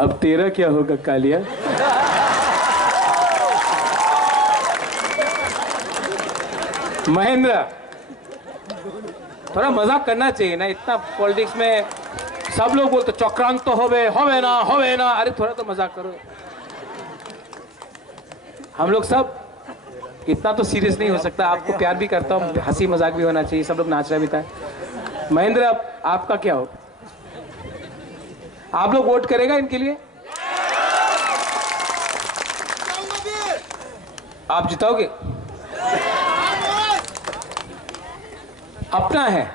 अब तेरा क्या होगा कालिया? महेंद्र, थोड़ा मजाक करना चाहिए ना, इतना पॉलिटिक्स में सब लोग बोलते चक्रांत तो होवे ना, अरे थोड़ा तो मजाक करो। हम लोग सब इतना तो सीरियस नहीं हो सकता, आपको प्यार भी करता हूँ, हंसी मजाक भी होना चाहिए, सब लोग नाच रहे भी था। महेंद्र, अब आपका क्या हो? आप लोग वोट करेगा इनके लिए? आप जिताओगे? अपना है,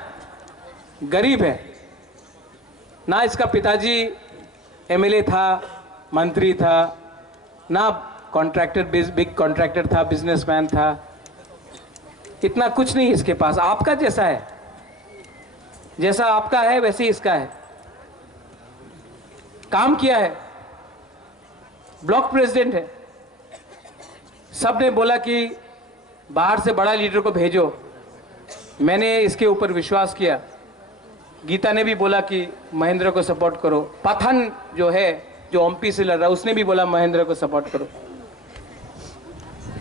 गरीब है ना, इसका पिताजी एमएलए था, मंत्री था ना, कॉन्ट्रैक्टर, बिग कॉन्ट्रैक्टर था, बिजनेसमैन था, इतना कुछ नहीं इसके पास। आपका जैसा है, जैसा आपका है वैसे ही इसका है। काम किया है, ब्लॉक प्रेसिडेंट है। सबने बोला कि बाहर से बड़ा लीडर को भेजो, मैंने इसके ऊपर विश्वास किया। गीता ने भी बोला कि महेंद्र को सपोर्ट करो, पठान जो है, जो एमपी से लड़ रहा है, उसने भी बोला महेंद्र को सपोर्ट करो।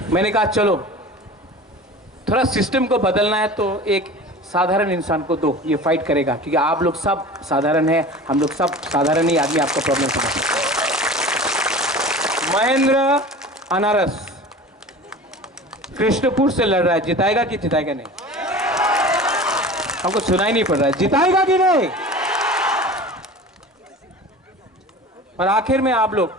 मैंने कहा चलो थोड़ा सिस्टम को बदलना है तो एक साधारण इंसान को दो, ये फाइट करेगा, क्योंकि आप लोग सब साधारण हैं, हम लोग सब साधारण ही आदमी आपका प्रॉब्लम समझ सकते हैं। महेंद्र अनारस कृष्णपुर से लड़ रहा है, जिताएगा कि जिताएगा नहीं? हमको सुनाई नहीं पड़ रहा है, जिताएगा कि नहीं? और आखिर में आप लोग